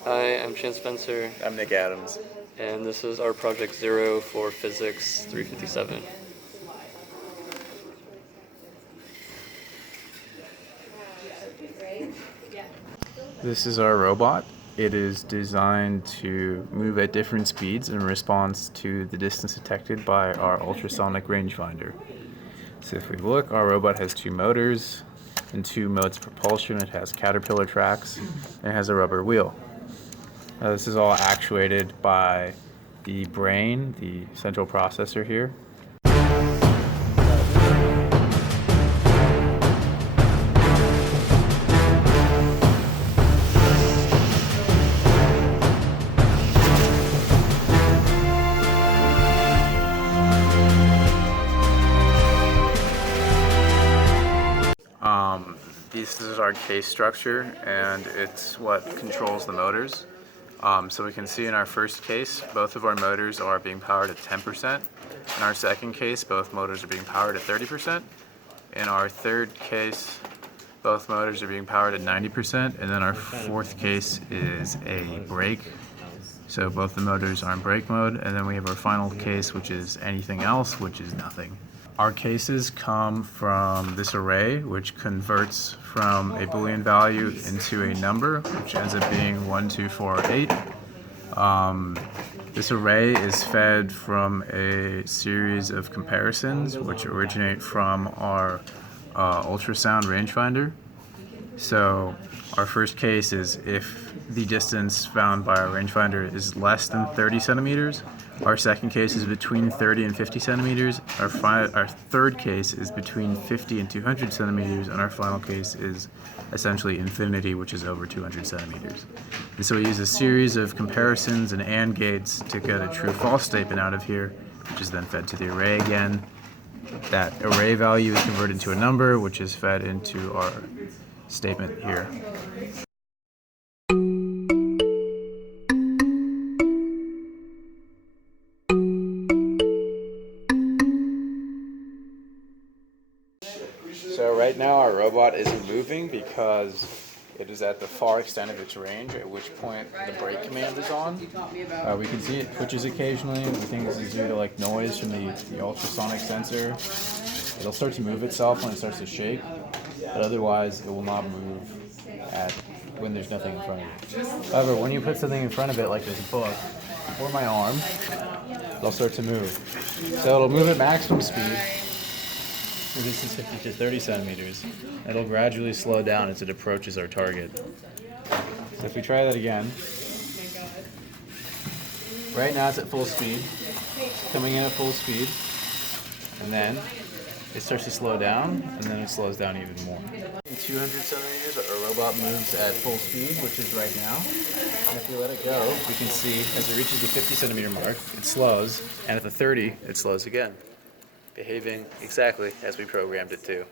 Hi, I'm Chance Spencer, I'm Nick Adams. and this is our Project Zero for Physics 357. This is our robot. It is designed to move at different speeds in response to the distance detected by our ultrasonic rangefinder. So if we look, our robot has two motors and two modes of propulsion. It has caterpillar tracks and it has a rubber wheel. This is all actuated by the brain, the central processor here. This is our case structure, and it's what controls the motors. So we can see in our first case, both of our motors are being powered at 10%. In our second case, both motors are being powered at 30%. In our third case, both motors are being powered at 90%. And then our fourth case is a brake. So both the motors are in brake mode. And then we have our final case, which is anything else, which is nothing. Our cases come from this array, which converts from a Boolean value into a number, which ends up being 1, 2, 4, 8. This array is fed from a series of comparisons, which originate from our ultrasound rangefinder. So our first case is if the distance found by our rangefinder is less than 30 centimeters. Our second case is between 30 and 50 centimeters. Our third case is between 50 and 200 centimeters. And our final case is essentially infinity, which is over 200 centimeters. And so we use a series of comparisons and AND gates to get a true-false statement out of here, which is then fed to the array again. That array value is converted into a number, which is fed into our statement here. So right now our robot isn't moving because it is at the far extent of its range, at which point the brake command is on. We can see it twitches occasionally. We think this is due to like noise from the ultrasonic sensor. It'll start to move itself when it starts to shake, but otherwise it will not move when there's nothing in front of it. However, when you put something in front of it like this book or my arm, it'll start to move. So it'll move at maximum speed. This is 50 to 30 centimeters. It'll gradually slow down as it approaches our target. So if we try that again, right now it's at full speed, coming in at full speed, and then it starts to slow down, and then it slows down even more. In 200 centimeters, our robot moves at full speed, which is right now. And if we let it go, we can see as it reaches the 50 centimeter mark, it slows, and at the 30, it slows again, behaving exactly as we programmed it to.